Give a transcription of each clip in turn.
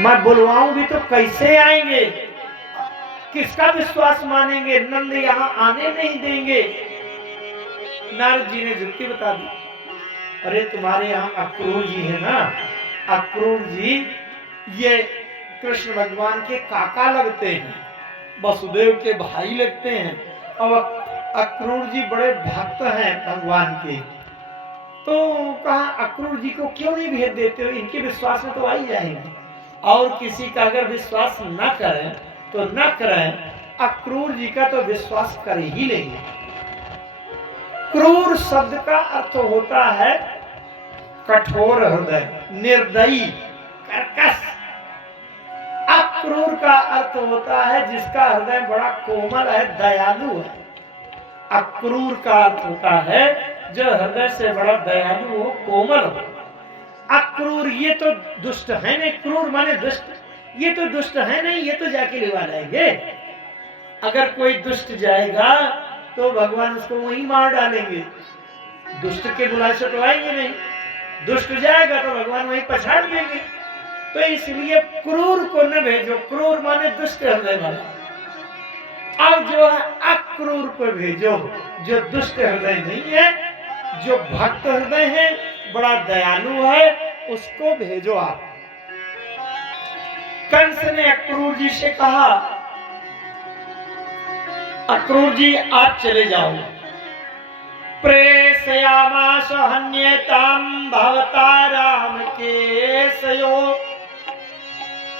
मैं बुलवाऊंगी तो कैसे आएंगे, किसका विश्वास मानेंगे, नंद यहाँ आने नहीं देंगे। नारद जी ने जुक्ति बता दी, अरे तुम्हारे यहाँ अक्रूर जी है ना, अक्रूर जी ये कृष्ण भगवान के काका लगते हैं, वसुदेव के भाई लगते हैं, और अक्रूर जी बड़े भक्त हैं भगवान के। तो कहा अक्रूर जी को क्यों नहीं भेज देते हो, इनके विश्वास में तो आ ही जाएंगे, और किसी का अगर विश्वास न करें तो न करें, अक्रूर जी का तो विश्वास कर ही लेंगे। क्रूर शब्द का अर्थ होता है कठोर हृदय, निर्दयी, कर्कश। अक्रूर का अर्थ होता है जिसका हृदय बड़ा कोमल है, दयालु है। अक्रूर का अर्थ होता है जो हृदय से बड़ा दयालु हो, कोमल हो। अक्रूर ये तो दुष्ट है नहीं, क्रूर माने दुष्ट, ये तो दुष्ट है नहीं, ये तो जाके लिवा लाएंगे। अगर कोई दुष्ट जाएगा तो भगवान उसको वहीं मार डालेंगे, दुष्ट के बुलाए से तो आएंगे नहीं, दुष्ट जाएगा तो भगवान वहीं पछाड़ देंगे। तो इसलिए क्रूर को न भेजो, क्रूर माने दुष्ट हृदय वाला। अब जो है अक्रूर को भेजो, जो दुष्ट हृदय नहीं है, जो भक्त हृदय है, बड़ा दयालु है, उसको भेजो आप। कंस ने अक्रूर जी से कहा, अक्रूर जी आप चले जाओ। प्रेषयामास हन्यताम भवता राम केशयो,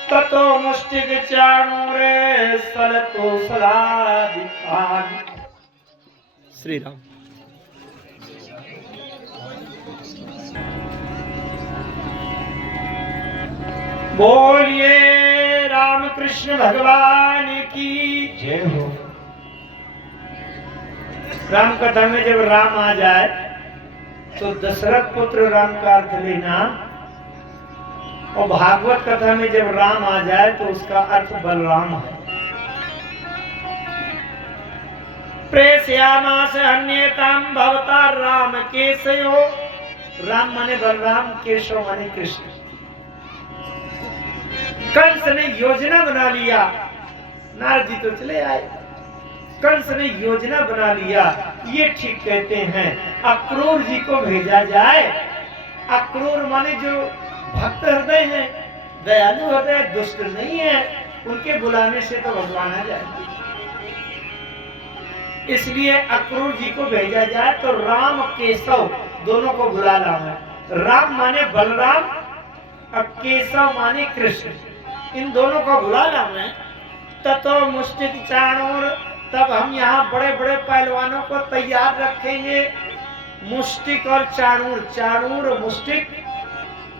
ततो मुष्टिक चाणूरे सलतो सलादिकान। श्री राम। बोलिए रामकृष्ण भगवान की जय हो। राम कथा में जब राम आ जाए तो दशरथ पुत्र राम का अर्थ लेना, और भागवत कथा में जब राम आ जाए तो उसका अर्थ बलराम है। प्रेषयामास हन्यताम भवता राम केशयो, राम माने बलराम, केशव माने कृष्ण। कंस ने योजना बना लिया, नारद जी तो चले आए, कंस ने योजना बना लिया, ये ठीक कहते हैं अक्रूर जी को भेजा जाए। अक्रूर माने जो भक्त हृदय है, दयालु हृदय, दुष्ट नहीं है, उनके बुलाने से तो भगवान आ जाएंगे। इसलिए अक्रूर जी को भेजा जाए तो राम केशव दोनों को बुला लाना। राम माने बलराम और केशव माने कृष्ण, इन दोनों को बुला लाना। ततो मुष्टिक चाणूर, तब हम यहाँ बड़े बड़े पहलवानों को तैयार रखेंगे। मुष्टिक और चाणूर, चाणूर मुष्टिक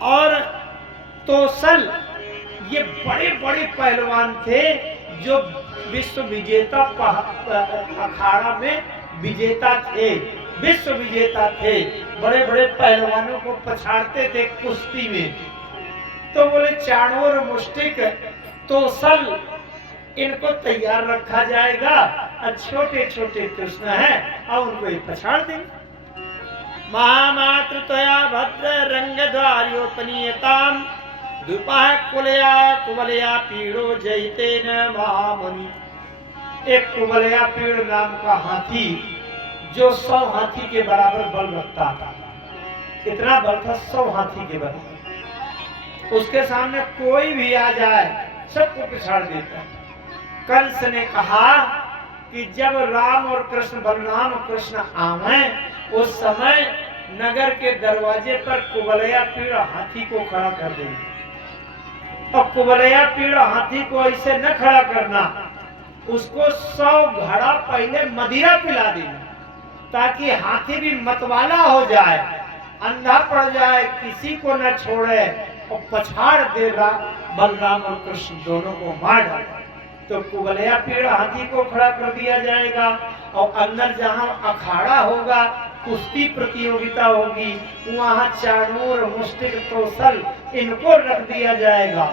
और तोसल, ये बड़े बड़े पहलवान थे जो विश्व विजेता अखाड़ा में विजेता थे, विश्व विजेता थे, बड़े बड़े पहलवानों को पछाड़ते थे कुश्ती में। तो बोले चाणूर मुष्टिक तोसल इनको तैयार रखा जाएगा, और छोटे छोटे कृष्ण हैं और उनको ही पछाड़ देंगे। महामात्र तया भद्र रंग द्वार्योपनीयताम, द्विपाह कुलया कुवलया पीड़ो जयते न महामुनि। एक कुवलया पीड़ नाम का हाथी, जो 100 हाथी के बराबर बल रखता था, कितना बल था, 100 हाथी के बराबर, उसके सामने कोई भी आ जाए सबको पिछाड़ देता है। कंस ने कहा कि जब राम और कृष्ण, बलराम और कृष्ण आवे, उस समय नगर के दरवाजे पर कुवलया पीड़ हाथी को खड़ा कर देंगे। और कुवलया पीड़ हाथी को ऐसे न खड़ा करना, उसको 100 घड़ा पहले मदिरा पिला देना, ताकि हाथी भी मतवाला हो जाए, अंधा पड़ जाए, किसी को न छोड़े और पछाड़ दे बलराम और कृष्ण दोनों को मार डाले। तो कुवलया पीड़ हाथी को खड़ा कर दिया जाएगा, और अंदर जहां अखाड़ा होगा, कुश्ती प्रतियोगिता होगी, वहां चाणूर मुष्टिक तोसल इनको रख दिया जाएगा,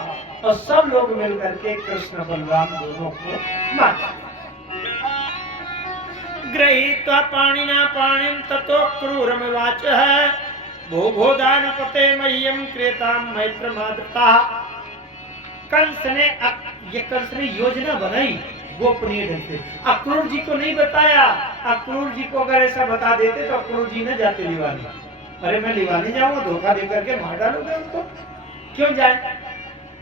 और सब लोग मिलकर के कृष्ण बलराम दोनों को मार। गृहीत्वा पाणिना पाणिम ततो क्रूरमिवाचः, भो भो दानपते मह्यं क्रेतां मैत्रमादृता। कंस ने योजना बनाई गोपनीय ढंग से। अक्रूर जी को नहीं बताया। अक्रूर जी को अगर ऐसा बता देते तो अक्रूर जी ने जाते लिवानी। अरे मैं लिवानी जाऊंगा, धोखा देकर के मार डालूंगा उनको, क्यों जाए?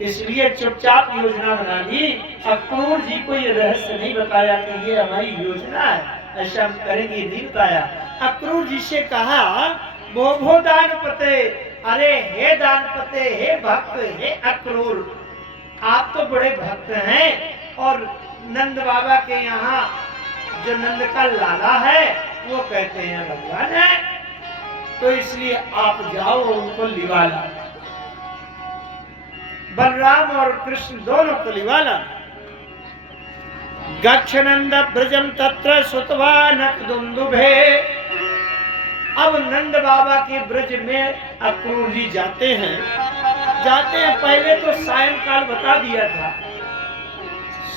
इसलिए चुपचाप योजना बना ली। अक्रूर जी को ये रहस्य नहीं बताया कि ये हमारी योजना है, ऐसा हम करेंगे, नहीं बताया। अक्रूर जी से कहा, भो दानपते, अरे हे दानपते, हे भक्त, हे अक्रूर, आप तो बड़े भक्त हैं और नंद बाबा के यहाँ जो नंद का लाला है वो कहते हैं भगवान है, तो इसलिए आप जाओ और उनको लिवा ला। बलराम और कृष्ण दोनों को लिवा ला। गच्छ नंद ब्रजम तत्र सुतवा नकदुंदुभे। अब नंद बाबा के ब्रज में अक्रूर जी जाते हैं। पहले तो सायंकाल बता दिया था,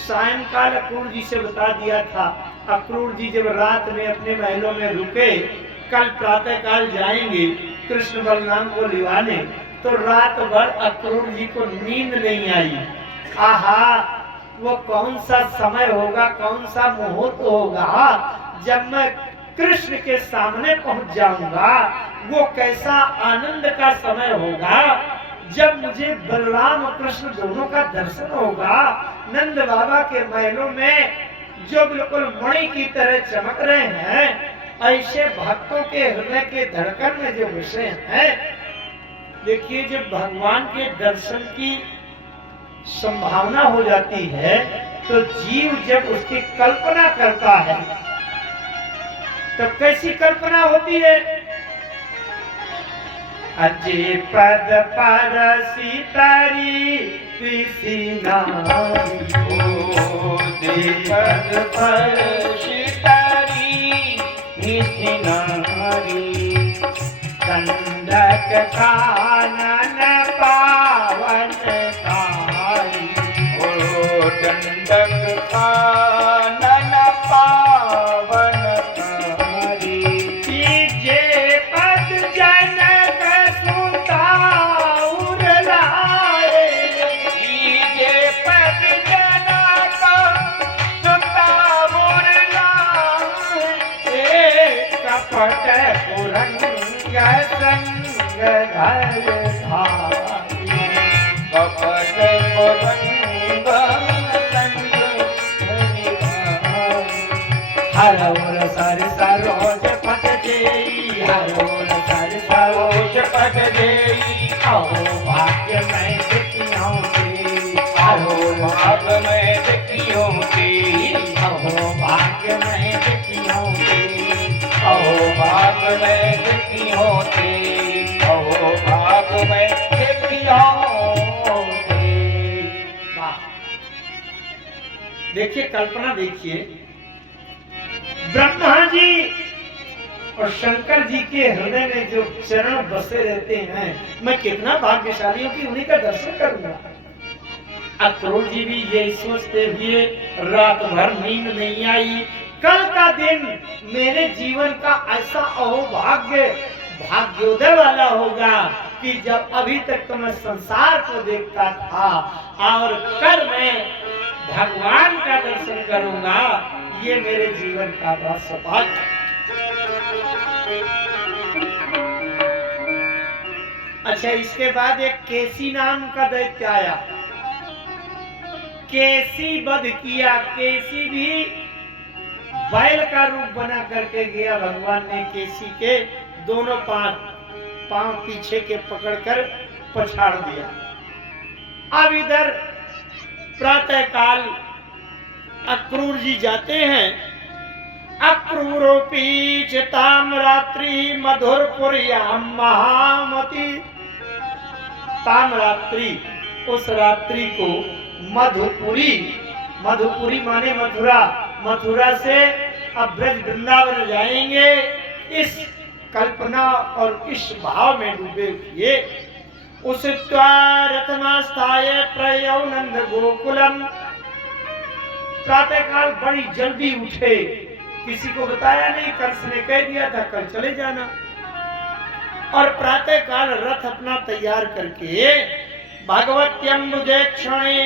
सायंकाल अक्रूर जी से बता दिया था। अक्रूर जी जब रात में अपने महलों में रुके, कल प्रातः काल जाएंगे कृष्ण बलराम को लिवाने, तो रात भर अक्रूर जी को नींद नहीं आई। आहा, वो कौन सा समय होगा, कौन सा मुहूर्त होगा जब मैं कृष्ण के सामने पहुंच जाऊंगा, वो कैसा आनंद का समय होगा जब मुझे बलराम और कृष्ण दोनों का दर्शन होगा। नंद बाबा के महलों में जो बिल्कुल मणि की तरह चमक रहे हैं, ऐसे भक्तों के हृदय के धड़कन में जो विषय हैं, देखिए जब भगवान के दर्शन की संभावना हो जाती है तो जीव जब उसकी कल्पना करता है, तब कैसी कल्पना होती है? अजय पद पर सीतारी तीसी नारी, पद पर सीतारी निसी नारी, दंडक कानन पावन तारी, ओ दंडक कानन पावन तारी, तीजे पद जनक सुताउर लाए, तीजे पद जनक सुताउर लाए, कपट पुरंग संग धर धारी, कपट पुरंग संग हरोर सर सरोज पट देई, हरोर सर सरोज पट देई, अहो भाग्य मैं देखियों के, अहो भाग्य मैं देखियों के, अहो भाग्य मैं देखियों के, अहो भाग्य मैं देखियों के, अहो भाग्य मैं देखियों के। देखिए कल्पना, देखिए ब्रह्मा जी और शंकर जी के हृदय में जो चरण बसे रहते हैं, मैं कितना भाग्यशाली हूं कि उन्हीं का दर्शन करूंगा। अक्रूर जी भी ये सोचते हुए रात भर नींद नहीं आई। कल का दिन मेरे जीवन का ऐसा अहोभाग्य भाग्योदय वाला होगा कि जब अभी तक तो मैं संसार को देखता था और कल मैं भगवान का दर्शन करूंगा, ये मेरे जीवन का बड़ा सौभाग्य। अच्छा, इसके बाद एक केसी नाम का दैत्य आया। केसी वध किया। केसी भी बैल का रूप बना करके गया। भगवान ने केसी के दोनों पांव पीछे के पकड़कर पछाड़ दिया। अब इधर प्रातः काल अक्रूर जी जाते हैं। अक्रूरोपी चिताम रात्रि मधुरपुर्याम महामती। ताम रात्रि, उस रात्रि को मधुपुरी, मधुपुरी माने मथुरा, मथुरा से अब ब्रज वृंदावन जाएंगे, इस कल्पना और इस भाव में डूबे हुए उस रथमास्थाय प्रयौ नंद गोकुलम। प्रातः काल बड़ी जल्दी उठे, किसी को बताया नहीं, कंस ने कह दिया था कल चले जाना। और प्रातः काल रथ अपना तैयार करके भगवत्यम्बुजे क्षणे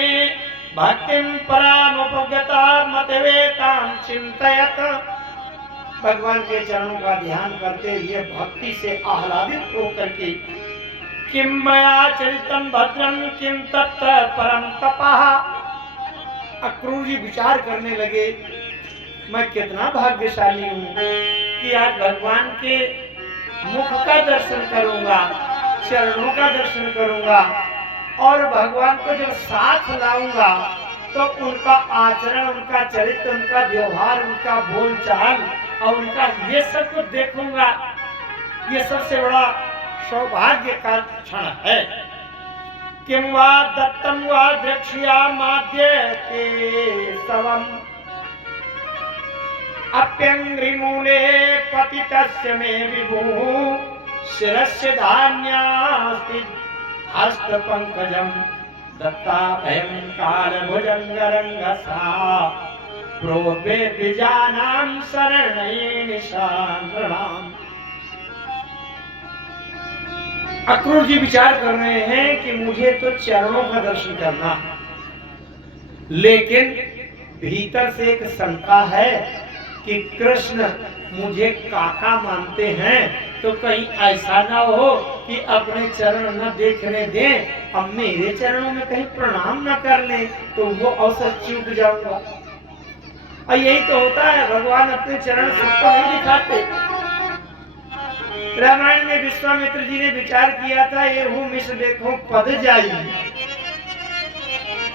भक्तिम परामुपगता मतवेतां चिंतयत। भगवान के चरणों का ध्यान करते हुए भक्ति से आह्लादित होकर के किम मया चरितम भद्रम किम तत्र परम तपः। अक्रूर जी विचार करने लगे, मैं कितना भाग्यशाली हूँ कि आज भगवान के मुख का दर्शन करूंगा, चरणों का दर्शन करूंगा, और भगवान को जब साथ लाऊंगा तो उनका आचरण, उनका चरित्र, उनका व्यवहार, उनका बोलचाल और उनका ये सब कुछ देखूंगा। ये सबसे बड़ा सौभाग्य का क्षण है। किम वा दत्तम वा द्रक्ष्या माद्य केशवम अप्यंग्रिमूले पतितस्य मे विभुः शिरस्य धान्यास्ति हस्त पंकजम दत्ता भयं कालभुजंगरंगसा प्रोभे द्विजानां शरणे निशानराम। अक्रूर जी विचार कर रहे हैं कि मुझे तो चरणों का दर्शन करना है, लेकिन भीतर से एक शंका है कि कृष्ण मुझे काका मानते हैं, तो कहीं ऐसा ना हो कि अपने चरण न देखने दें, अब मेरे चरणों में कहीं प्रणाम न कर ले तो वो अवसर चूक जाऊंगा। और यही तो होता है, भगवान अपने चरण सबको नहीं दिखाते। रामायण में विश्वामित्र जी ने विचार किया था, ये हूँ मिस देखो पद जाई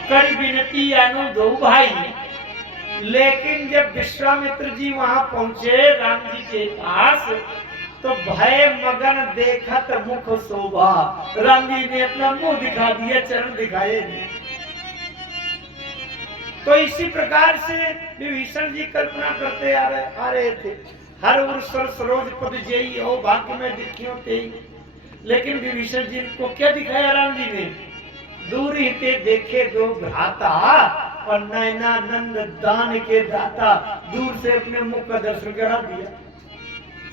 कर विनती अनु दो भाई। लेकिन जब विश्वामित्र जी वहां पहुंचे राम जी के पास, तो भय मगन देखत मुख शोभा। राम जी ने अपना मुंह दिखा दिया, चरण दिखाए नहीं। तो इसी प्रकार से विभीषण जी कल्पना करते आ रहे थे, हर उर्सर सरोज पद जेई हो भाग्य में दिखियो तेई। लेकिन विभीषण जी को क्या दिखाया राम जी ने? दूर ही ते देखे दो भ्राता और नयनानंद दान के दाता, दूर से अपने मुख का दर्शन करा दिया।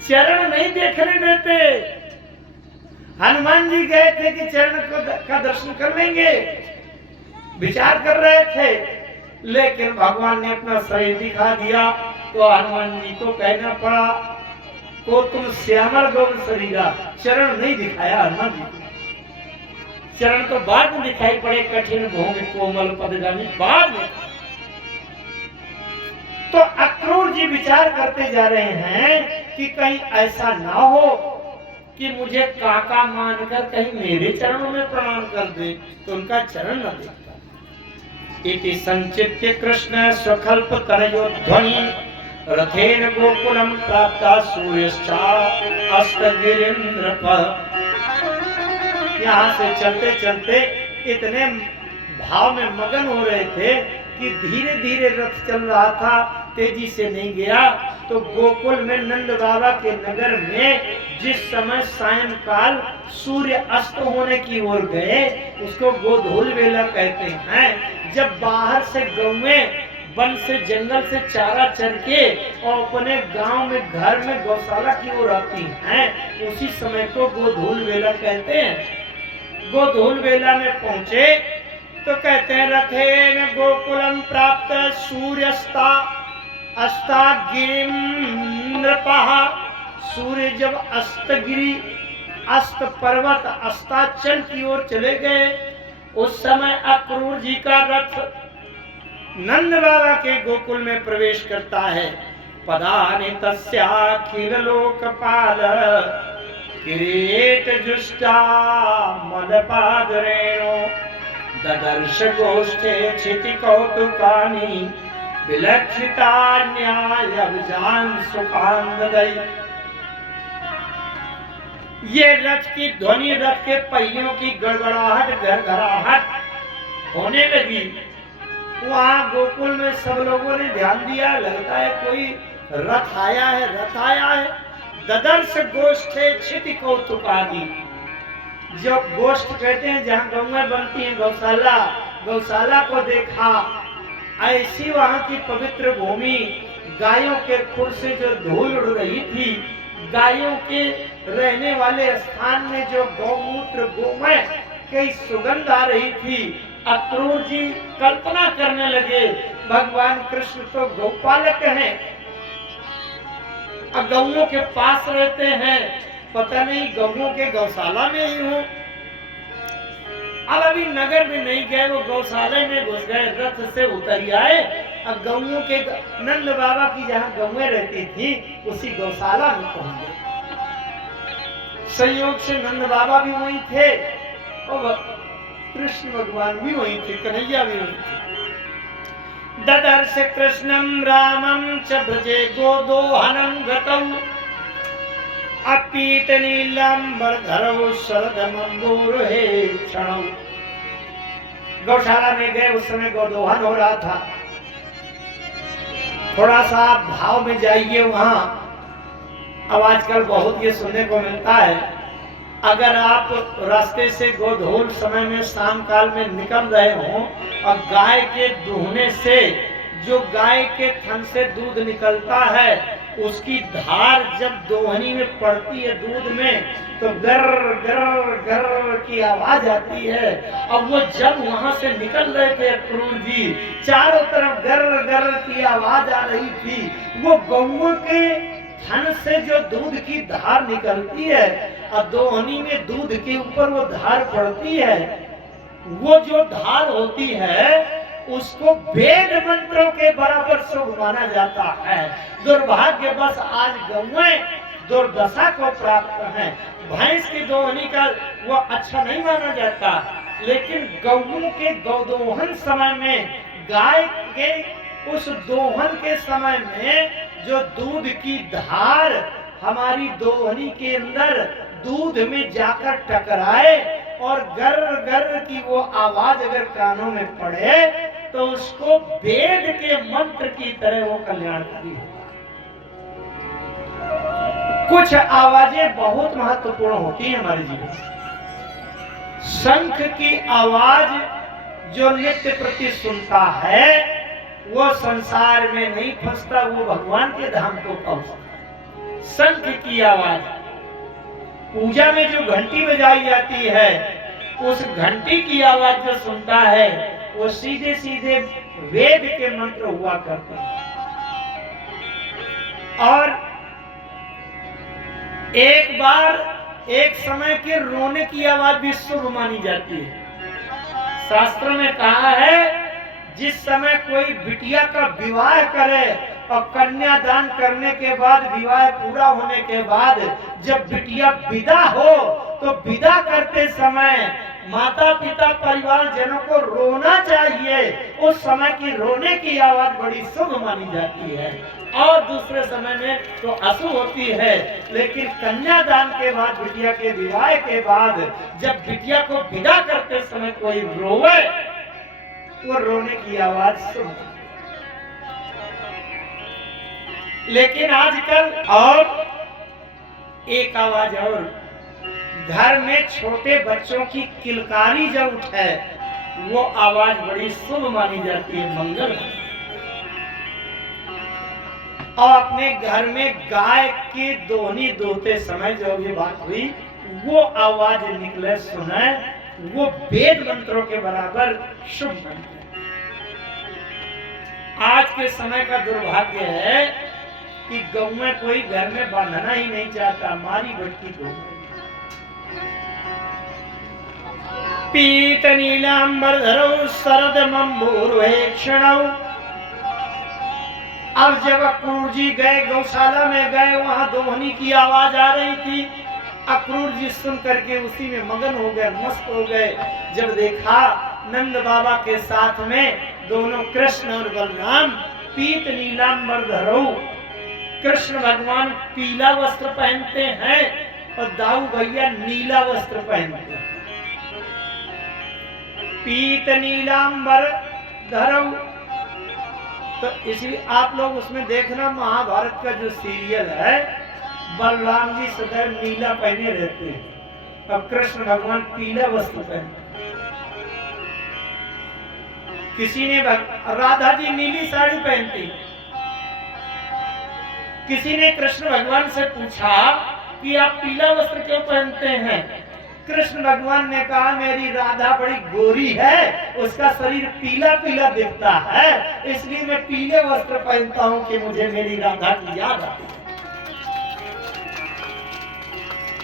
चरण नहीं देखने देते। हनुमान जी गए थे कि चरण का दर्शन कर लेंगे, विचार कर रहे थे, लेकिन भगवान ने अपना शरीर दिखा दिया तो हनुमान जी को कहना पड़ा को तुम श्यामल गौर शरीरा। चरण नहीं दिखाया हनुमान जी को, चरण तो बाद में दिखाई पड़े, कठिन भोग कोमल पदगामी बाद में। तो अक्रूर जी विचार करते जा रहे हैं कि कहीं ऐसा ना हो कि मुझे काका मानकर कहीं मेरे चरणों में प्रणाम कर दे तो उनका चरण न देखता। इति संचित्य कृष्ण स्वकल्प तनयोध्वनि रथेन गोकुलम प्राप्ता सूर्यश्चा अस्तगिरीन्द्रपः। यहाँ से चलते चलते इतने भाव में मगन हो रहे थे कि धीरे धीरे रथ चल रहा था, तेजी से नहीं गया। तो गोकुल में नंद बाबा के नगर में जिस समय सायंकाल सूर्य अस्त होने की ओर गए, उसको गोधूल वेला कहते हैं। जब बाहर से गौएं वन से जंगल से चारा चर के और अपने गांव में घर में गौशाला की ओर आती हैं, उसी समय को गोधूल वेला कहते हैं। गोधूल वेला में पहुंचे तो कहते हैं रथेन गोकुलम प्राप्त सूर्यस्ता अस्तागिरिम नृपः। सूर्य जब अस्तगिरी अस्त पर्वत अस्ताचल की ओर चले गए, उस समय अक्रूर जी का रथ नंद बाबा के गोकुल में प्रवेश करता है। पदानि तस्याखिल लोकपाल किरीट जुष्टा मलपादरेणो ददर्श गोष्ठे क्षिति कौतुकानि विलक्षितान्यायविजान सुखांगदई। ये रथ की ध्वनि, रथ के पहियों की गड़गड़ाहट घरघराहट होने लगी। वहां गोकुल में सब लोगों ने ध्यान दिया, लगता है कोई रथ आया है, रथ आया है। ददर्श गोष्ठे क्षिति कौतुकानि। जो गोष्ठ कहते हैं जहाँ गौएं बनती हैं, गौशाला, गौशाला को देखा। ऐसी वहां की पवित्र भूमि, गायों के खुर से जो धूल उड़ रही थी, गायों के रहने वाले स्थान में जो गौमूत्र गोमय कई सुगंध आ रही थी। अक्रूर जी कल्पना करने लगे, भगवान कृष्ण तो गौपालक हैं, गौओं के पास रहते हैं, पता नहीं गौओं के गौशाला में ही हूँ। अब अभी नगर में नहीं गए, वो गौशाले में घुस गए, रथ से उतर आए। अब गौओं के नंद बाबा की जहाँ गौएं रहती थी उसी गौशाला में पहुंच गए। संयोग से नंद बाबा भी वहीं थे और कृष्ण भगवान भी वहीं थे, कन्हैया भी वहीं थे। ददर्श कृष्णं रामं च ब्रजे गोदोहनं गतौ अपीत नीलांबरधरौ शरदमंबूरहेक्षणौ। गौशाला में गए, उस समय गोदोहन हो रहा था। थोड़ा सा भाव में जाइए वहां। अब आजकल बहुत ये सुनने को मिलता है, अगर आप रास्ते से गोधूल समय में शाम काल में निकल रहे हो और गाय के दूहने से जो गाय के थन से दूध निकलता है उसकी धार जब दोहनी में पड़ती है दूध में तो गर गर गर की आवाज आती है। अब वो जब वहां से निकल रहे थे अक्रूर जी, चारों तरफ गर गर की आवाज आ रही थी। वो गौओं के थन से जो दूध की धार निकलती है और दोहनी में दूध के ऊपर वो धार पड़ती है, वो जो धार होती है उसको वेद मंत्रों के बराबर शुभ माना जाता है। दुर्भाग्यवश आज गौएं दुर्दशा को प्राप्त हैं। भैंस की दोहनी का वो अच्छा नहीं माना जाता, लेकिन गौओं के गौदोहन समय में, गाय के उस दोहन के समय में जो दूध की धार हमारी दोहनी के अंदर दूध में जाकर टकराए और गर गर की वो आवाज अगर कानों में पड़े तो उसको वेद के मंत्र की तरह वो कल्याणकारी है। कुछ आवाजें बहुत महत्वपूर्ण होती हैं हमारे जीवन में। शंख की आवाज जो नित्य प्रति सुनता है वो संसार में नहीं फंसता, वो भगवान के धाम को पहुंचता। शंख की आवाज, पूजा में जो घंटी बजाई जाती है उस घंटी की आवाज जो सुनता है वो सीधे सीधे वेद के मंत्र हुआ करते हैं। और एक बार एक समय के रोने की आवाज भी शुभ मानी जाती है। शास्त्रों में कहा है जिस समय कोई बिटिया का विवाह करे और कन्यादान करने के बाद, विवाह पूरा होने के बाद जब बिटिया विदा हो तो विदा करते समय माता पिता परिवार जनों को रोना चाहिए। उस समय की रोने की आवाज बड़ी शुभ मानी जाती है। और दूसरे समय में तो अशुभ होती है, लेकिन कन्यादान के बाद, बिटिया के विवाह के बाद जब बिटिया को विदा करते समय कोई रोवे, वो रोने की आवाज शुभ। लेकिन आजकल और एक आवाज और, घर में छोटे बच्चों की किलकारी जब उठे वो आवाज बड़ी शुभ मानी जाती है, मंगल। और अपने घर में गाय की दोहनी दोहते समय जो ये बात हुई वो आवाज निकले सुने, वो वेद मंत्रों के बराबर शुभ मानी। आज के समय का दुर्भाग्य है कि गौएं कोई घर में बांधना ही नहीं चाहता, मारी भटकी गौ। पीत नीलांबरधरौ शरदमंबूरहेक्षणौ। अब जब अक्रूर जी गए, गौशाला में गए, वहां दोहनी की आवाज आ रही थी। अक्रूर जी सुन करके उसी में मगन हो गए, मस्त हो गए। जब देखा नंद बाबा के साथ में दोनों कृष्ण और बलराम पीत नीलांबरधरौ, कृष्ण भगवान पीला वस्त्र पहनते हैं और दाऊ भैया नीला वस्त्र पहनते हैं। पीत नीलांबर धरौ, तो इसलिए आप लोग उसमें देखना, महाभारत का जो सीरियल है बलराम जी सदैव नीला पहने रहते हैं और कृष्ण भगवान पीला वस्त्र पहनते। किसी ने राधा जी नीली साड़ी पहनती, किसी ने कृष्ण भगवान से पूछा कि आप पीला वस्त्र क्यों पहनते हैं, कृष्ण भगवान ने कहा मेरी राधा बड़ी गोरी है, उसका शरीर पीला पीला दिखता है, इसलिए मैं पीले वस्त्र पहनता हूं कि मुझे मेरी राधा की याद आती है।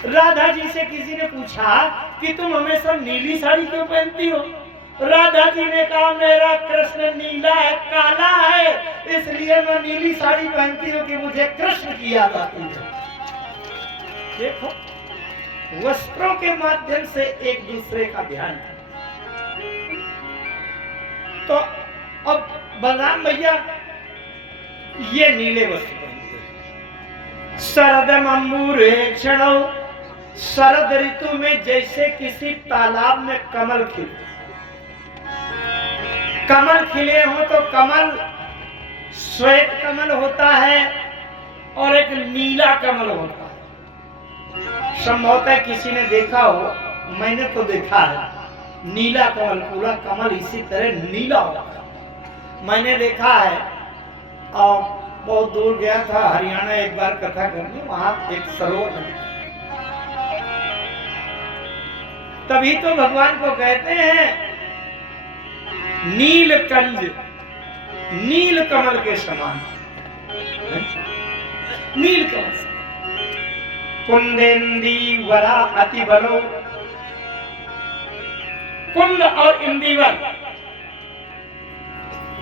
राधा जी से किसी ने पूछा कि तुम हमेशा नीली साड़ी क्यों पहनती हो? राधा जी ने कहा मेरा कृष्ण नीला है, काला है, इसलिए मैं नीली साड़ी पहनती हूँ कि मुझे कृष्ण की याद आती है। देखो, वस्त्रों के माध्यम से एक दूसरे का ध्यान। तो अब बलराम भैया ये नीले वस्त्र पहनते। शरदम अंबूरे क्षणो, शरद ऋतु में जैसे किसी तालाब में कमल खिले, कमल खिले हो तो कमल श्वेत कमल होता है और एक नीला कमल होता है। संभवतः किसी ने देखा हो, मैंने तो देखा है, नीला कमल, पूरा कमल इसी तरह नीला होता है। मैंने देखा है और बहुत दूर गया था हरियाणा एक बार कथा करने, वहां एक सरोवर है। तभी तो भगवान को कहते हैं नीलकंज, नील कमल के समान, नील कमल। कुंदेंदी वरा अति बलो, कुंद और इंदिवर।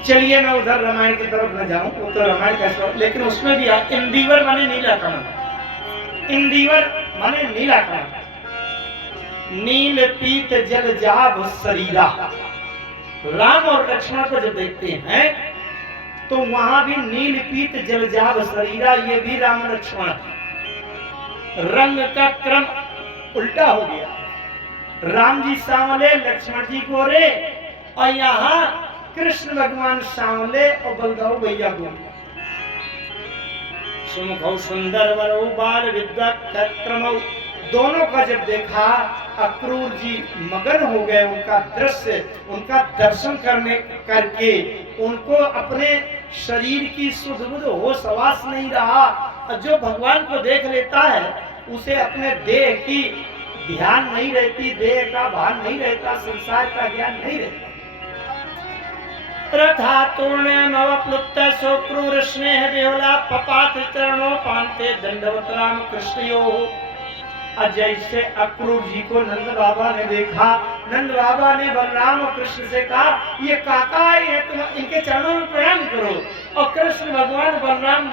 चलिए मैं उधर रामायण की तरफ न जाऊं, वो तो रामायण का श्लोक, लेकिन उसमें भी इंदिवर माने नीला कमल, इंदिवर माने नीला कमल। नील पीत जल जाभ शरीरा, राम और लक्ष्मण को जब देखते हैं तो वहां भी नील पीत जलजाब शरीरा, ये भी राम लक्ष्मण। रंग का क्रम उल्टा हो गया, राम जी सांवले, लक्ष्मण जी गोरे, और यहाँ कृष्ण भगवान सांवले और बलदाऊ भैया गोरे। सुमुखौ सुंदर वरो बाल विद्या क्रमौ, दोनों का जब देखा अक्रूर जी मगन हो गए, उनका दृश्य, उनका दर्शन करने करके उनको अपने शरीर की सुध बुध होश हवास नहीं रहा। जो भगवान को देख लेता है उसे अपने देह की ध्यान नहीं रहती, देह का भान नहीं रहता, संसार का ज्ञान नहीं रहता। रथा तूर्णमवप्लुप्त सोक्रूर स्नेह बेहुला पपात चरणों पांते दंडवत राम कृष्णयो। जैसे अक्रूर जी को नंद बाबा ने देखा, नंद बाबा ने बलराम और कृष्ण से कहा ये काका है, तुम इनके चरणों में प्रणाम करो। और कृष्ण भगवान बलराम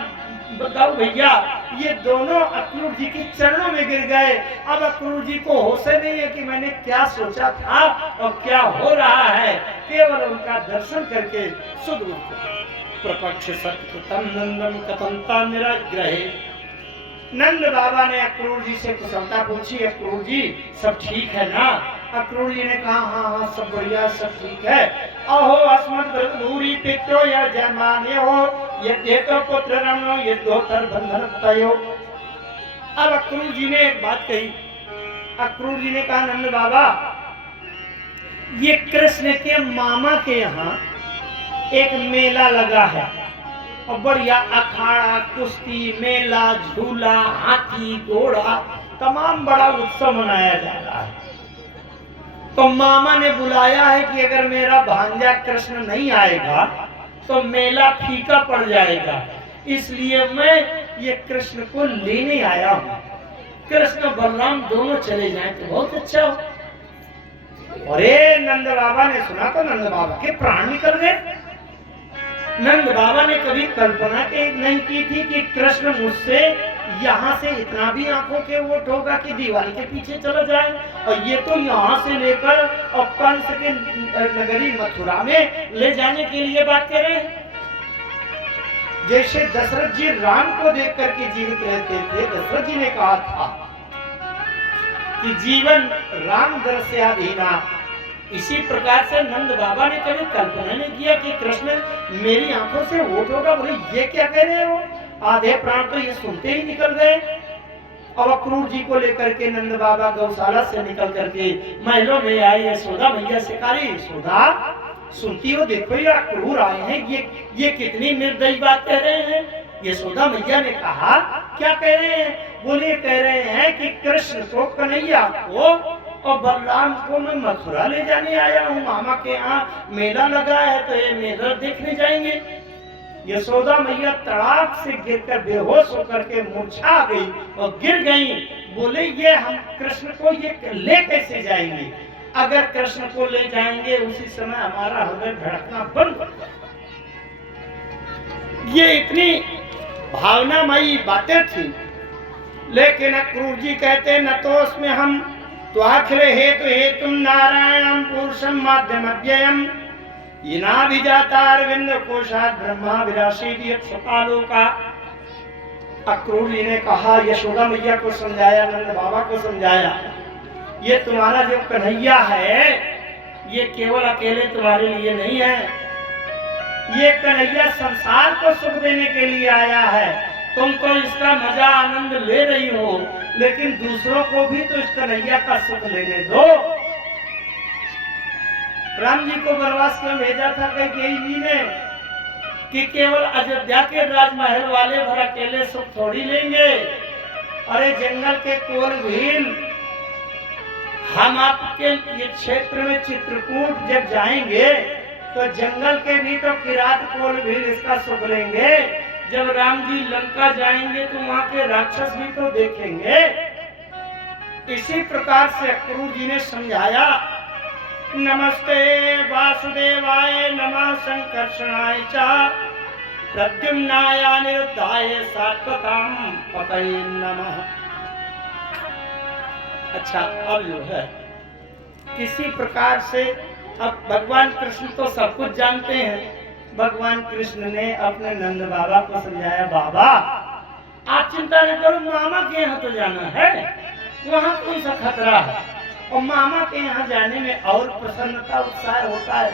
बताओ भैया, ये दोनों अक्रूर जी के चरणों में गिर गए। अब अक्रूर जी को होश नहीं है कि मैंने क्या सोचा था और क्या हो रहा है, केवल उनका दर्शन करके सुध प्रपक्ष सत्कृतम नंदम कथंता निराग्रहे। नंद बाबा ने अक्रूर जी से कुशलता पूछी, अक्रूर जी सब ठीक है ना? अक्रूर जी ने कहा हाँ हाँ सब बढ़िया, सब ठीक है। अहो अस्मत् दूरी पित्रो या जन्माने हो, ये तो पुत्र रमो ये दोतर बंधन तयो। अब अक्रूर जी ने एक बात कही, अक्रूर जी ने कहा नंद बाबा, ये कृष्ण के मामा के यहाँ एक मेला लगा है और बढ़िया अखाड़ा, कुश्ती, मेला, झूला, हाथी, घोड़ा, तमाम बड़ा उत्सव मनाया जा रहा है। तो मामा ने बुलाया है कि अगर मेरा भांजा कृष्ण नहीं आएगा तो मेला फीका पड़ जाएगा, इसलिए मैं ये कृष्ण को लेने आया हूँ। कृष्ण बलराम दोनों चले जाएं तो बहुत अच्छा हो। अरे नंद बाबा ने सुना तो नंद बाबा के प्राण निकल गए। नंद बाबा ने कभी कल्पना नहीं की थी कि कृष्ण मुझसे यहाँ से इतना भी आंखों के वोट होगा कि दीवार के पीछे चला जाए, और ये तो यहाँ से लेकर और कंस के नगरी मथुरा में ले जाने के लिए बात कर रहे हैं। जैसे दशरथ जी राम को देख करके जीवित रहते थे, दशरथ जी ने कहा था कि जीवन राम दर्शयाधीना, इसी प्रकार से नंद बाबा ने कभी कल्पना नहीं किया कि कृष्ण मेरी आंखों से वोट होगा। बोले ये क्या कह रहे हो? आधे प्राण तो ये सुनते ही निकल गए। अब अक्रूर जी को लेकर के नंद बाबा गौशाला से निकल करके महलों में आए। यशोदा मैया से कहा, यशोदा सुनती हो, देखो ये अक्रूर आए हैं, ये कितनी निर्दयी बात कह रहे हैं। यशोदा मैया ने कहा क्या कह रहे हैं? बोले कह रहे हैं कि कृष्ण को, कन्हैया को और बलराम को मैं मथुरा ले जाने आया हूँ, मामा के यहाँ मेला लगा है तो ये मेला देखने जाएंगे। यशोदा मैया तड़ाक से गिरकर बेहोश होकर के मूर्छा गई और गिर गई। बोले ये हम कृष्ण को ये ले कैसे जाएंगे? अगर कृष्ण को ले जाएंगे उसी समय हमारा हृदय धड़कना बंद हो जाएगा। ये इतनी भावनामयी बातें थी। लेकिन अक्रूर जी कहते न तो उसमें हम त्वाखिले हेतु नारायणं पुरुषं माध्यमव्ययम् इनाभिजाता अरविंद कोशात् ब्रह्मा विरासीति यत्सपालो का। अक्रूर जी ने कहा, यशोदा मैया को समझाया, नंद बाबा को समझाया, ये तुम्हारा जो कन्हैया है ये केवल अकेले तुम्हारे लिए नहीं है, ये कन्हैया संसार को सुख देने के लिए आया है। तुम तो इसका मजा आनंद ले रही हो, लेकिन दूसरों को भी तो इस कन्हैया का सुख लेने दो। राम जी को वनवास में भेजा था कैकेयी जी ने कि केवल अयोध्या के राजमहल वाले भर अकेले सुख थोड़ी लेंगे। अरे जंगल के कोल भील, हम आपके ये क्षेत्र में चित्रकूट जब जाएंगे तो जंगल के भी तो किरात कोल भील इसका सुख लेंगे। जब राम जी लंका जाएंगे तो वहां के राक्षस भी तो देखेंगे। इसी प्रकार से अक्रूर जी ने समझाया। नमस्ते वासुदेवाय नमः संकर्षणाय च प्रद्युम्नाय अनिरुद्धाय सात्वतां पतये नमः। अच्छा, अब जो है किसी प्रकार से अब भगवान कृष्ण तो सब कुछ जानते हैं। भगवान कृष्ण ने अपने नंद बाबा को समझाया, बाबा आप चिंता न करो, मामा के यहाँ तो जाना है, वहाँ कौन सा खतरा है, और मामा के यहाँ जाने में और प्रसन्नता उत्साह होता है,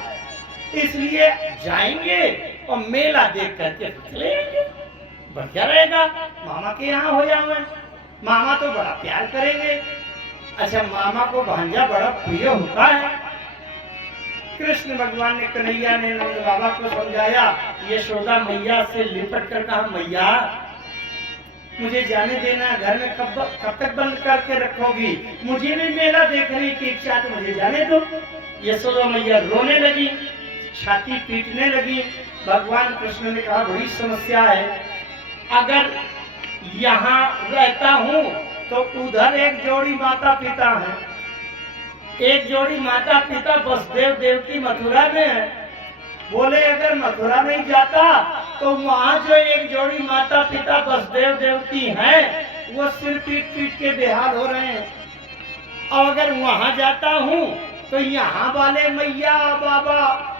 इसलिए जाएंगे और मेला देख करके चलेंगे, बढ़िया रहेगा। मामा के यहाँ हो जाओगे, मामा तो बड़ा प्यार करेंगे। अच्छा, मामा को भांजा बड़ा प्रिय होता है। कृष्ण भगवान ने, कन्हैया ने नंद बाबा को समझाया। यशोदा मैया से लिपट कर कहा, मैया मुझे जाने देना, घर में कब तक बंद करके रखोगी, मुझे भी मेला देखने की इच्छा, तो मुझे जाने दो। यशोदा मैया रोने लगी, छाती पीटने लगी। भगवान कृष्ण ने कहा, बड़ी समस्या है, अगर यहाँ रहता हूँ तो उधर एक जोड़ी माता पिता है, एक जोड़ी माता पिता वसुदेव देवकी मथुरा में है। बोले अगर मथुरा नहीं जाता तो वहाँ जो एक जोड़ी माता पिता वसुदेव देवकी हैं वो सिर पीट पीट के बेहाल हो रहे हैं, और अगर वहाँ जाता हूँ तो यहाँ वाले मैया बाबा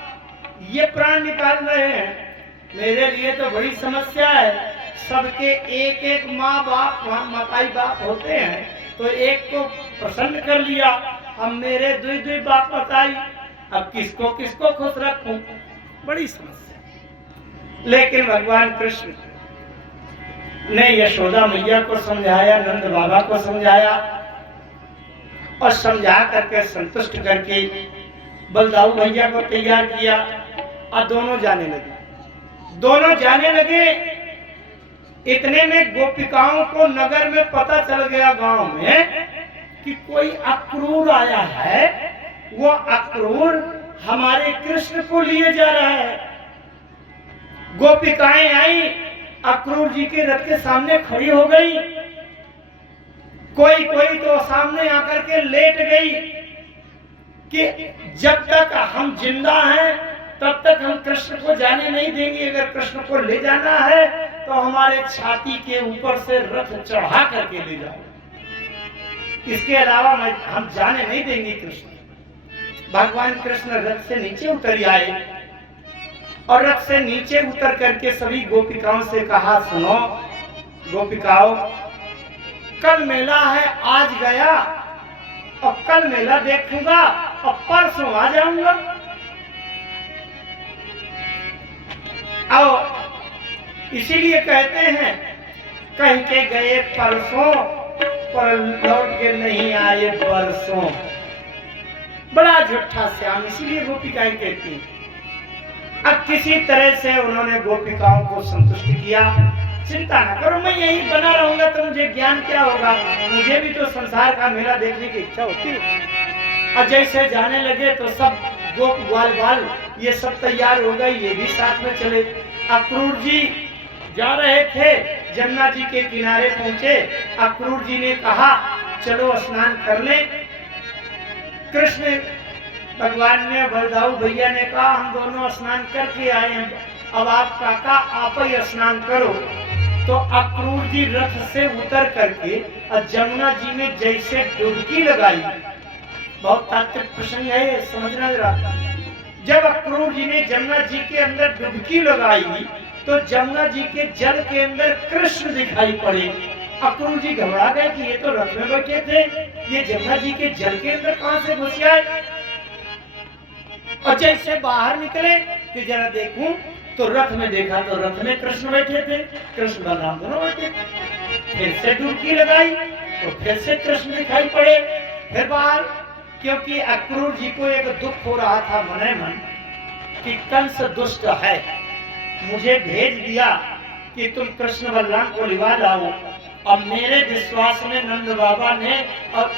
ये प्राण निकाल रहे हैं। मेरे लिए तो बड़ी समस्या है। सबके एक एक माँ बाप माताई बाप होते हैं, तो एक को प्रसन्न कर लिया, अब मेरे दुई बाप बताई, अब किसको किसको खुश रखूं, बड़ी समस्या। लेकिन भगवान कृष्ण ने यशोदा मैया को समझाया, नंद बाबा को समझाया, और समझा करके संतुष्ट करके बलदाऊ भैया को तैयार किया, और दोनों जाने लगे। इतने में गोपिकाओं को नगर में पता चल गया, गांव में, कि कोई अक्रूर आया है, वो अक्रूर हमारे कृष्ण को लिए जा रहा है। गोपिकाएं आई, अक्रूर जी के रथ के सामने खड़ी हो गई, कोई कोई तो सामने आकर के लेट गई कि जब तक हम जिंदा हैं तब तक हम कृष्ण को जाने नहीं देंगे, अगर कृष्ण को ले जाना है तो हमारे छाती के ऊपर से रथ चढ़ा करके ले जाओ, इसके अलावा हम जाने नहीं देंगे कृष्ण। भगवान कृष्ण रथ से नीचे उतर आए, और रथ से नीचे उतर करके सभी गोपिकाओं से कहा, सुनो गोपिकाओं, कल मेला है, आज गया और कल मेला देखूंगा और परसों आ जाऊंगा। आओ, इसीलिए कहते हैं कह के गए परसों पर लौट के नहीं आए परसों। बड़ा झूठा श्याम, इसीलिए गोपिकाएं कहती हैं। अब किसी तरह से उन्होंने गोपिकाओं को संतुष्ट किया, चिंता ना करो, मैं यही बना रहूंगा तो मुझे ज्ञान क्या होगा, मुझे भी तो संसार का मेला देखने की इच्छा होती है। और जैसे जाने लगे तो सब गोप ग्वाल बाल ये सब तैयार हो गए, ये भी साथ में चले। अक्रूर जी जा रहे थे, जमुना जी के किनारे पहुंचे। अक्रूर जी ने कहा चलो स्नान कर ले। कृष्ण भगवान ने, बलदाऊ भैया ने कहा हम दोनों स्नान करके आए हैं, अब आप काका आप ही स्नान करो। तो अक्रूर जी रथ से उतर करके और जमुना जी में जैसे डुबकी लगाई, बहुत तात्विक प्रसंग है, समझना जरा। जब अक्रूर जी ने जमुना जी के अंदर डुबकी लगाई तो जमुना जी के जल के अंदर कृष्ण दिखाई पड़े। अक्रूर जी घबरा गए कि ये तो रथ में बैठे थे, ये जमुना जी के जल के अंदर कहां से घुस आए। और जैसे बाहर निकले कि जरा देखूं तो रथ में देखा तो रथ में कृष्ण बैठे थे, कृष्ण बलराम दोनों बैठे थे। फिर से डुबकी लगाई तो फिर से कृष्ण दिखाई पड़े। फिर बाहर, क्योंकि अक्रूर जी को एक दुख हो रहा था मने मन कि कंस दुष्ट है, मुझे भेज दिया कि तुम कृष्ण बलराम को लिवा लाओ। अब मेरे विश्वास में नंद बाबा ने और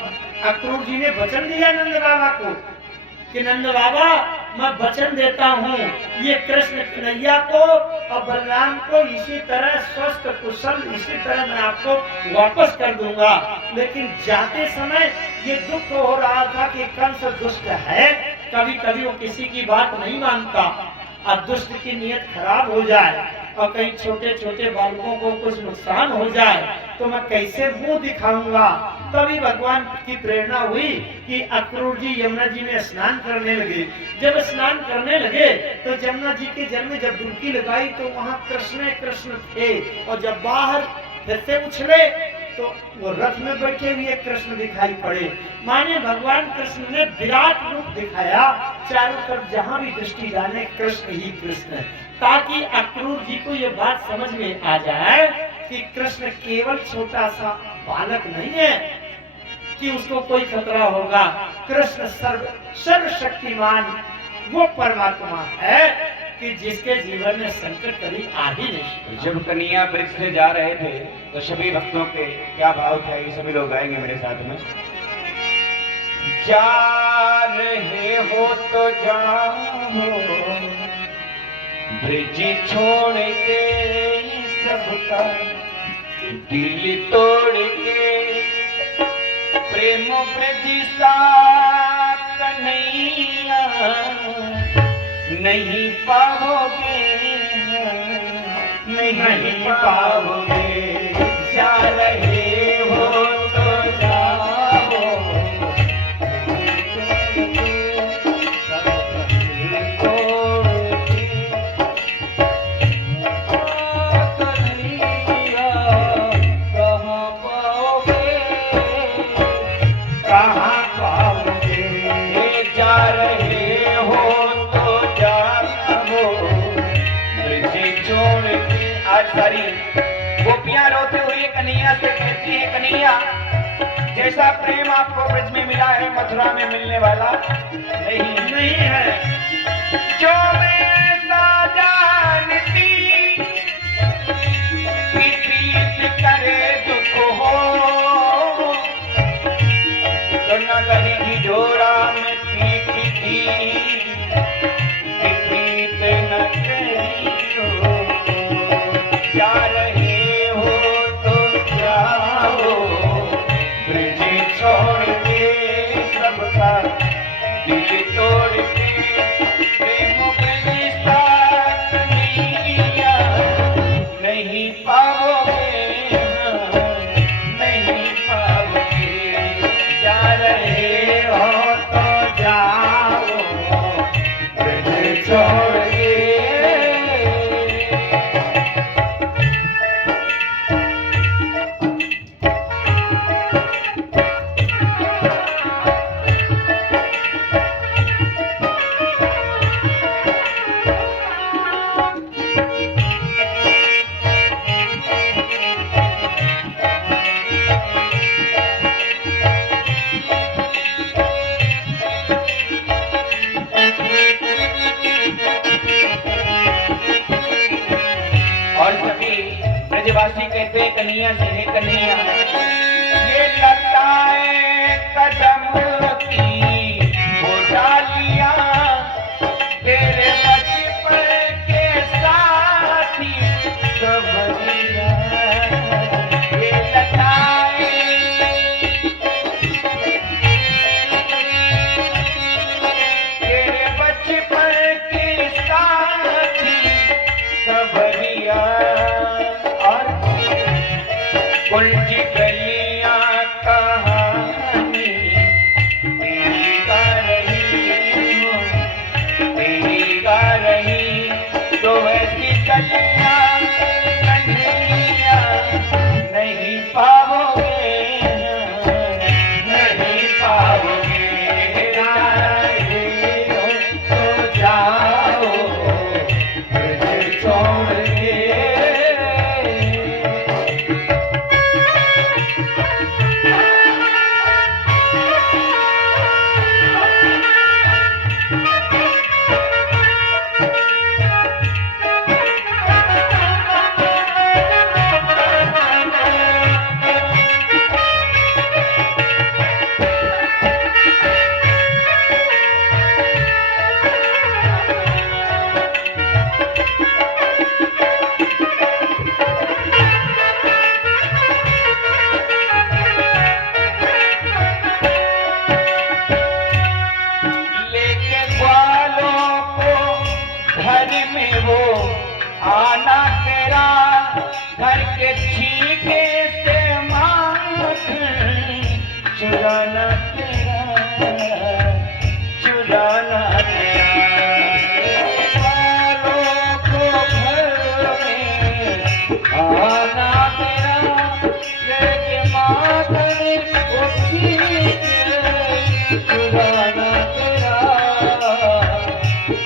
अक्रूर जी ने वचन दिया नंद बाबा को कि नंद बाबा मैं वचन देता हूँ ये कृष्ण कन्हैया को और बलराम को इसी तरह स्वस्थ कुशल इसी तरह मैं आपको वापस कर दूंगा। लेकिन जाते समय ये दुख हो रहा था कि कंस दुष्ट है, कभी कभी वो किसी की बात नहीं मानता और दुष्ट की नीयत खराब हो जाए और कई छोटे छोटे बालकों को कुछ नुकसान हो जाए तो मैं कैसे मुंह दिखाऊंगा। तभी भगवान की प्रेरणा हुई कि अक्रूर जी यमुना जी में स्नान करने लगे। जब स्नान करने लगे तो जमुना जी के जल में जब डुबकी लगाई तो वहाँ कृष्ण कृष्ण थे, और जब बाहर फिर से उछले तो वो रथ में बैठे हुए कृष्ण दिखाई पड़े। माने भगवान कृष्ण ने विराट रूप दिखाया, चारों तरफ जहाँ भी दृष्टि डाले कृष्ण ही कृष्ण, ताकि अक्रूर जी को ये बात समझ में आ जाए कि कृष्ण केवल छोटा सा बालक नहीं है कि उसको कोई खतरा होगा। कृष्ण सर्वशक्तिमान वो परमात्मा है कि जिसके जीवन में संकट कभी आ ही नहीं। जब कन्हैया ब्रिज से जा रहे थे तो सभी भक्तों के क्या भाव थे, ये सभी लोग गाएंगे मेरे साथ में। जा रहे हो तो जाओ ब्रिज छोड़ के सबका दिल तोड़ के, प्रेम ब्रिज सा कन्हैया नहीं पाओगे, नहीं पाओगे। जा रहे हो तो जाओ गोपियां रोते हुए कन्हैया से कहती है, कन्हैया जैसा प्रेम आपको ब्रज में मिला है मथुरा में मिलने वाला नहीं है। जो मैं ऐसा जानती कि प्रीत करे दुख हो तो नगर की डोरा में पीती थी प्रीत न करी हो। जा रहे हो तो जाओ ब्रिज छोड़ के सबका दिल तोड़ के, प्रेम ब्रिज सा ब्रजवासी कहते हैं कन्हैया से, हे कन्हैया ये लताएं कदम की वो डालियां तेरे बचपन के साथी सबरिया, ये लताएं तेरे बचपन के साथी सबरिया, और उलझी गलियां कहानी तेरी गा रही हूँ, तेरी गा रही तो ऐसी गलियां कन्हैया नहीं पाओगे, नहीं पाओगे, जाए तो जाओ ब्रज छोड़ के। लेके ग्वालों को घर में वो आना तेरा, घर के छीके से माखन चुराना तेरा, चुराना तेरा। ग्वालों को घर में आना तेरा, लेके माखन वो छीके चुराना तेरा,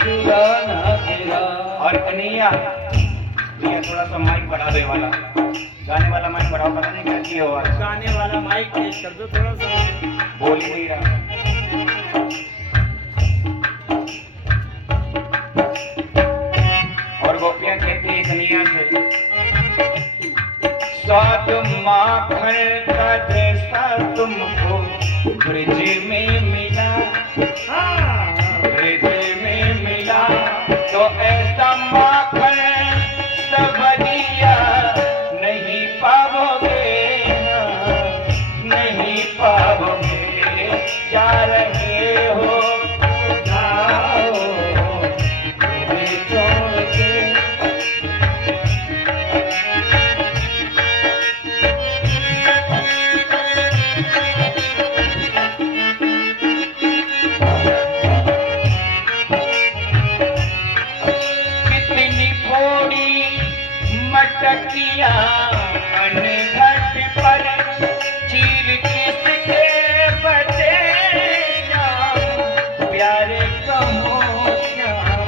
चुराना तेरा। और कन्हैया ये थोड़ा सा माइक बढ़ा दे वाला, गाने वाला माइक बढ़ाओ, पता नहीं क्या किया हुआ है। गाने वाला माइक तेज कर दो थोड़ा सा। बोल ही नहीं रहा। और गोपियां कहती है कन्हैया से, स्वाद माखन का जैसा तुमको ब्रज में मिला, ब्रज में मिला तो ऐसा माखन सबरिया नहीं पाओगे, नहीं पाओगे, जा रहे हो जाओ ब्रज छोड़ के। कितनी फोड़ी मटकिया अनघट पर चीर किसके बचे श्याम, प्यारे कहो श्याम,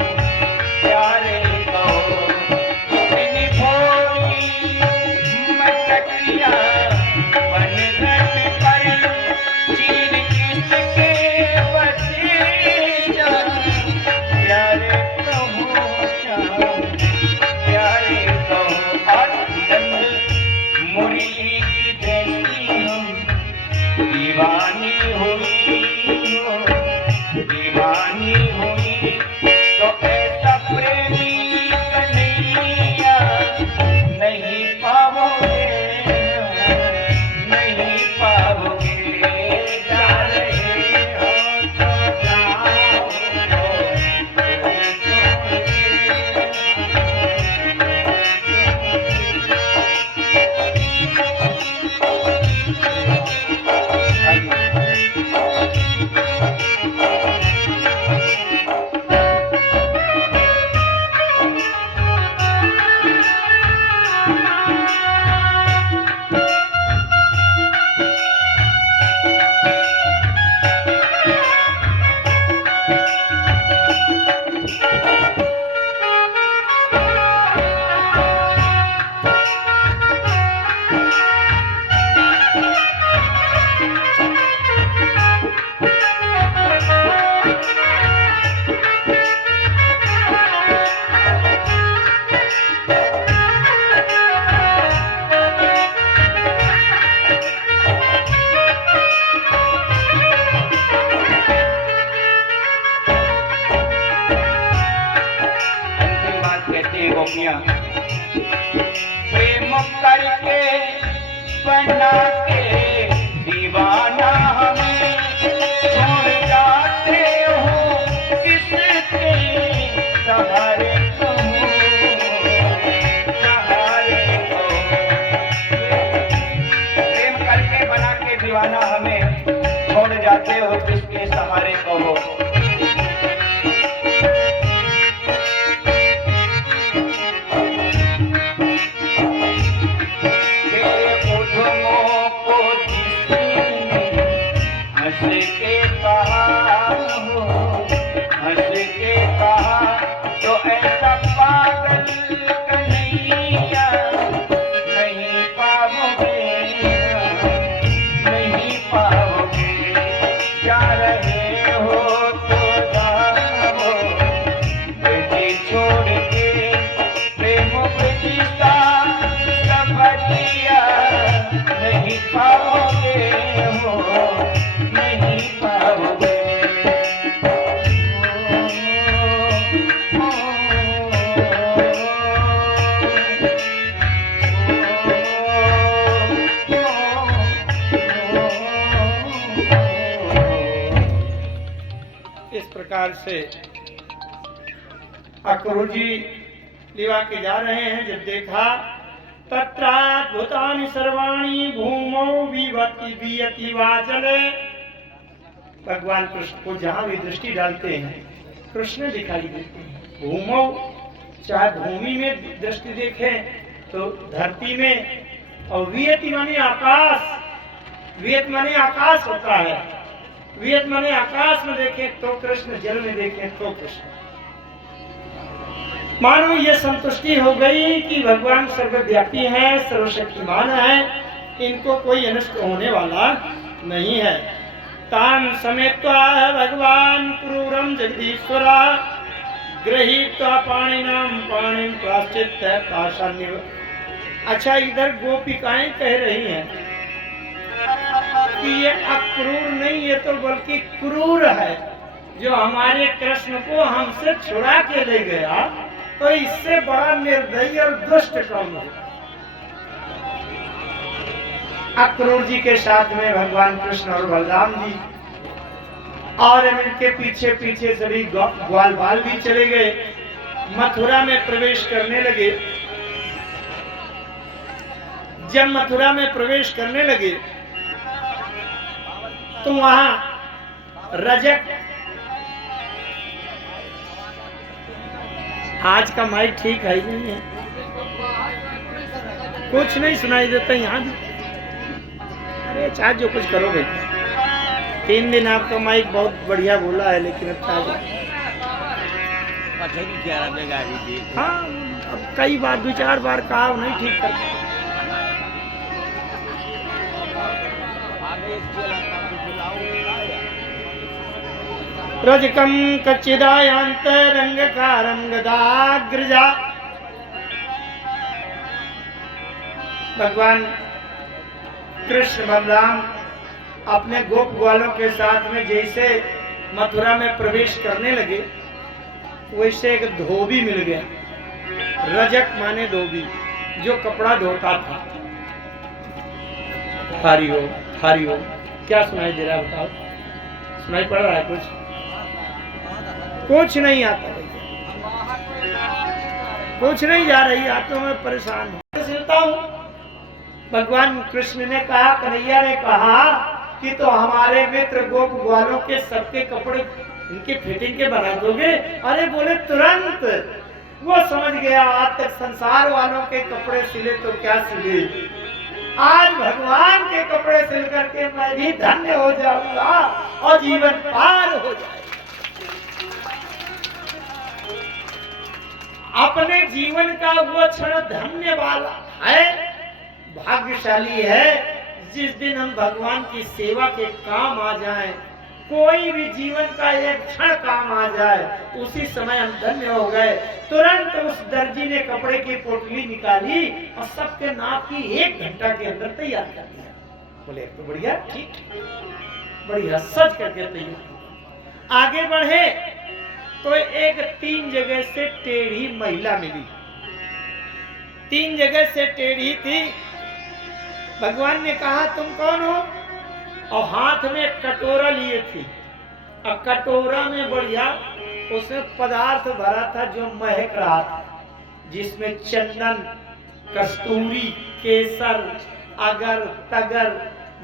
प्यारे कहो। कितनी फोड़ी मटकिया अनघट पर चीर किसके बचे श्याम, प्यारे कहो श्याम, प्यारे कहो। और नंद गोपियां प्रेम करके बना के दीवाना हमें छोड़ जाते हो किसके सहारे दीवाना हमें छोड़ जाते हो किसके सहारे कहो। तेरे उद्यमों को जिसने हंस के कहा हो, हंस के कहा तो ऐसा पागल कन्हैया नहीं पाओगे, जा रहे हो तो जाओ बेटी छोड़ के प्रेम प्रतिष्ठा सबरिया नहीं पाओगे हो, नहीं पाओगे। इस प्रकार से अक्रूर जी लिवा के जा रहे हैं। जब देखा तत्राद्भुतानि सर्वाणि भूमौ विवति वियति वाचले, भगवान कृष्ण को जहाँ भी दृष्टि डालते हैं कृष्ण दिखाई देते हैं। भूमौ चाहे भूमि में दृष्टि देखें तो धरती में, और वियति माने आकाश, वियत माने आकाश होता है, वियत माने आकाश में देखें तो कृष्ण, जल में देखें तो कृष्ण। मानो ये संतुष्टि हो गई कि भगवान सर्वव्यापी है, सर्वशक्तिमान है, इनको कोई अनिष्ट होने वाला नहीं है। तान समेत्वा भगवान क्रूरम जगदीश्वरा गृहीत्वा पाणिनाम पाणिम प्राश्चित पाषाण्य। अच्छा, इधर गोपिकाएं कह रही हैं कि ये अक्रूर नहीं, ये तो बल्कि क्रूर है, जो हमारे कृष्ण को हमसे छुड़ा के ले गया, तो इससे बड़ा निर्दयी और दुष्ट कौन है। अक्रूर जी के साथ में भगवान कृष्ण और बलराम जी, और इनके पीछे पीछे सभी ग्वाल बाल भी चले गए, मथुरा में प्रवेश करने लगे। जब मथुरा में प्रवेश करने लगे तो वहां रजक, आज का माइक ठीक है नहीं है, कुछ नहीं सुनाई देता यहाँ भी। अरे चाहे जो कुछ करो भाई, 3 दिन आपका माइक बहुत बढ़िया बोला है, लेकिन अब हाँ, अब कई बार 2-4 बार कहा नहीं ठीक कर। रजकम कच्चिदायांतरंगकारं गदाग्रजा। भगवान कृष्ण बलराम अपने गोप ग्वालों के साथ में जैसे मथुरा में प्रवेश करने लगे, वैसे एक धोबी मिल गया। रजक माने धोबी, जो कपड़ा धोता था। हरि ओम, हरि ओम। क्या सुनाई दे रहा है बताओ? सुनाई पड़ रहा है कुछ? कुछ नहीं आता, कुछ नहीं जा रही, हाथों में परेशान हूँ। भगवान कृष्ण ने कहा, कन्हैया ने कहा कि तो हमारे मित्र गोप ग्वालों के सबके कपड़े इनके फिटिंग के बना दोगे? अरे बोले तुरंत। वो समझ गया आज तक संसार वालों के कपड़े सिले तो क्या सिले, आज भगवान के कपड़े सिल करके मैं भी धन्य हो जाऊंगा और जीवन पार हो जाएगा। अपने जीवन का वो क्षण धन्य वाला है, भाग्यशाली है, जिस दिन हम भगवान की सेवा के काम आ जाएं। कोई भी जीवन का एक क्षण काम आ जाए, उसी समय हम धन्य हो गए। तुरंत उस दर्जी ने कपड़े की पोटली निकाली और सबके नाप की 1 घंटा के अंदर तैयार कर दिया। बोले तो बढ़िया, ठीक, बढ़िया, सज करके तैयार। आगे बढ़े तो एक 3 जगह से टेढ़ी महिला मिली। 3 जगह से टेढ़ी थी। भगवान ने कहा तुम कौन हो? और हाथ में कटोरा लिए थी, और कटोरा में बढ़िया उसमें पदार्थ भरा था जो महक रहा था, जिसमें चंदन, कस्तूरी, केसर, अगर, तगर,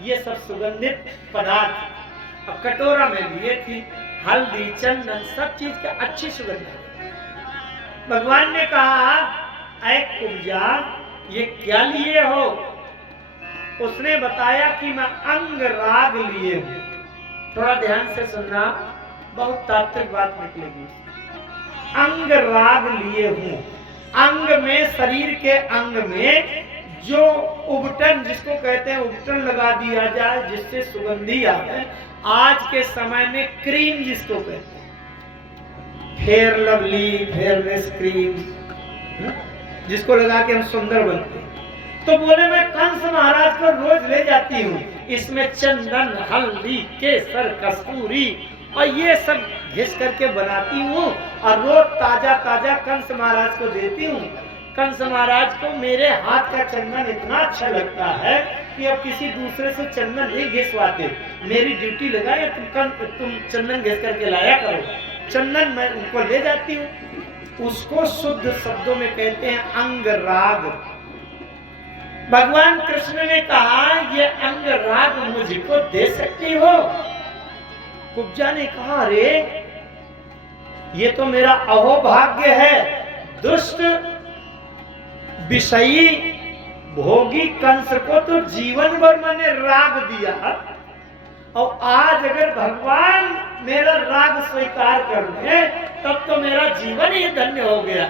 ये सब सुगंधित पदार्थ और कटोरा में लिए थी। हल्दी, चंदन, सब चीज का अच्छी सुगंध है। भगवान ने कहा ऐ कुब्जा ये क्या लिए हो? उसने बताया कि मैं अंग राग लिए हूं। थोड़ा ध्यान से सुनना, बहुत तात्विक बात निकलेगी। अंग राग लिए हूं। अंग में, शरीर के अंग में जो उबटन, जिसको कहते हैं उबटन लगा दिया जाए जिससे सुगंधी आए। आज के समय में क्रीम जिसको कहते हैं, फेयर लवली, फेयरनेस क्रीम, जिसको लगा के हम सुंदर बनते हैं। तो बोले मैं कंस महाराज को रोज ले जाती हूँ, इसमें चंदन, हल्दी, केसर, कस्तूरी और ये सब घिस करके बनाती हूँ और रोज ताजा ताजा कंस महाराज को देती हूँ। कंस महाराज को मेरे हाथ का चंदन इतना अच्छा लगता है कि अब किसी दूसरे से चंदन नहीं घिसवाते। मेरी ड्यूटी लगाए, तुम चंदन घिस करके लाया करो। चंदन मैं उनको ले जाती हूँ। उसको शुद्ध शब्दों में कहते हैं अंग राग। भगवान कृष्ण ने कहा ये अंग राग मुझको दे सकती हो? कुब्जा ने कहा अरे ये तो मेरा अहोभाग्य है। दुष्ट विषयी भोगी कंस को तो जीवन भर मैंने राग दिया, और आज अगर भगवान मेरा राग स्वीकार कर ले तब तो मेरा जीवन ही धन्य हो गया।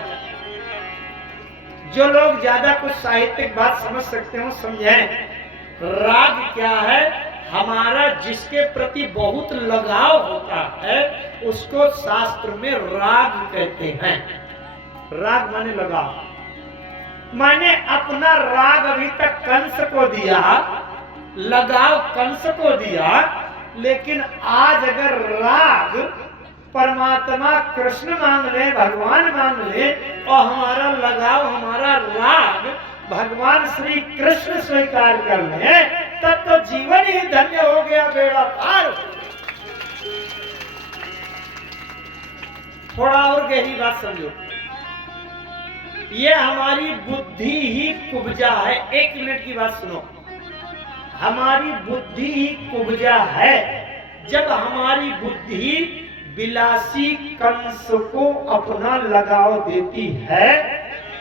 जो लोग ज्यादा कुछ साहित्यिक बात समझ सकते हो समझें। राग क्या है? हमारा जिसके प्रति बहुत लगाव होता है उसको शास्त्र में राग कहते हैं। राग माने लगाव। मैंने अपना राग अभी तक कंस को दिया, लगाव कंस को दिया, लेकिन आज अगर राग परमात्मा कृष्ण मांग ले, भगवान मांग ले, और हमारा लगाव, हमारा राग भगवान श्री कृष्ण स्वीकार कर ले, तब तो जीवन ही धन्य हो गया, बेड़ा पार। थोड़ा और गहरी बात समझो। ये हमारी बुद्धि ही कुब्जा है। 1 मिनट की बात सुनो। हमारी बुद्धि ही कुब्जा है। जब हमारी बुद्धि विलासी कंस को अपना लगाव देती है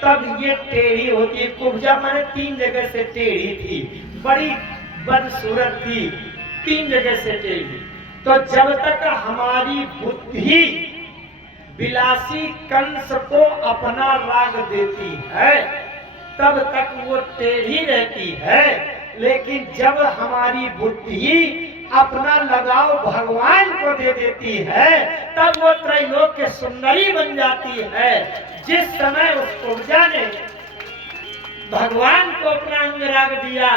तब ये टेढ़ी होती है। कुब्जा माने 3 जगह से टेढ़ी थी, बड़ी बदसूरत थी, 3 जगह से टेढ़ी। तो जब तक हमारी बुद्धि विलासी कंस को अपना राग देती है तब तक वो टेढ़ी रहती है। लेकिन जब हमारी बुद्धि अपना लगाव भगवान को दे देती है तब वो त्रैलोक्य सुंदरी बन जाती है। जिस समय उस कुब्जा ने भगवान को अपना अंग राग दिया,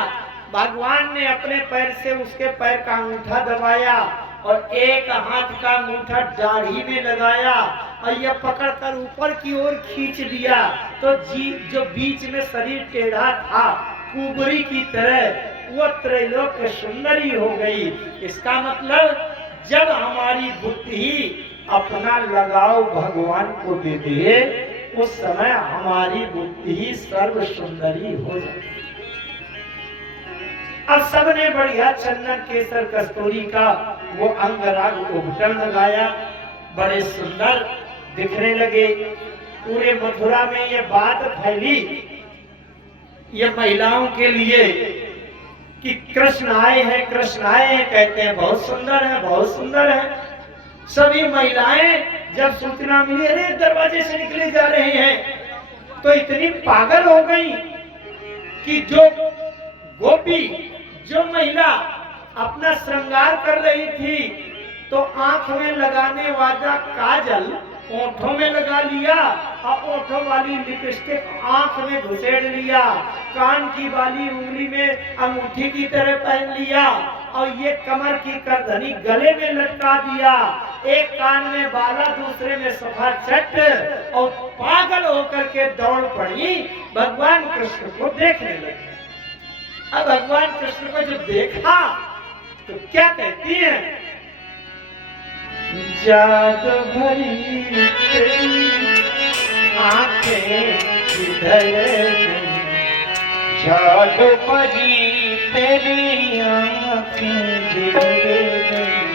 भगवान ने अपने पैर से उसके पैर का अंगूठा दबाया और एक हाथ का अंगूठा दाढ़ी में लगाया और यह पकड़कर ऊपर की ओर खींच लिया। तो जो बीच में शरीर टेढ़ा था कुबरी की तरह, वो त्रैलोक्य सुंदरी हो गई। इसका मतलब जब हमारी बुद्धि अपना लगाव भगवान को दे दे उस समय हमारी बुद्धि सर्व सुंदरी हो जाती। अब सबने बढ़िया चंदन, केसर, कस्तूरी का वो अंग राग उबटन लगाया, बड़े सुंदर दिखने लगे। पूरे मथुरा में ये बात फैली ये महिलाओं के लिए कि कृष्ण आए हैं, कृष्ण आए हैं, कहते हैं बहुत सुंदर है, बहुत सुंदर है। सभी महिलाएं जब सूचना मिली अरे दरवाजे से निकले जा रहे हैं तो इतनी पागल हो गई कि जो गोपी, जो महिला अपना श्रृंगार कर रही थी तो आंख में लगाने वाला काजल ओंठों में लगा लिया और ओंठों वाली लिपस्टिक आंख में घुसेड़ लिया, कान की बाली उंगली में अंगूठी की तरह पहन लिया और ये कमर की करधनी गले में लटका दिया, एक कान में बाला दूसरे में सफा चट, और पागल होकर के दौड़ पड़ी भगवान कृष्ण को देखने लगी। अब भगवान कृष्ण को जब देखा तो क्या कहती है, जाग भरी तेरी आंखें किधर गईं, जादू परी तेरी आंखें जिधर गईं।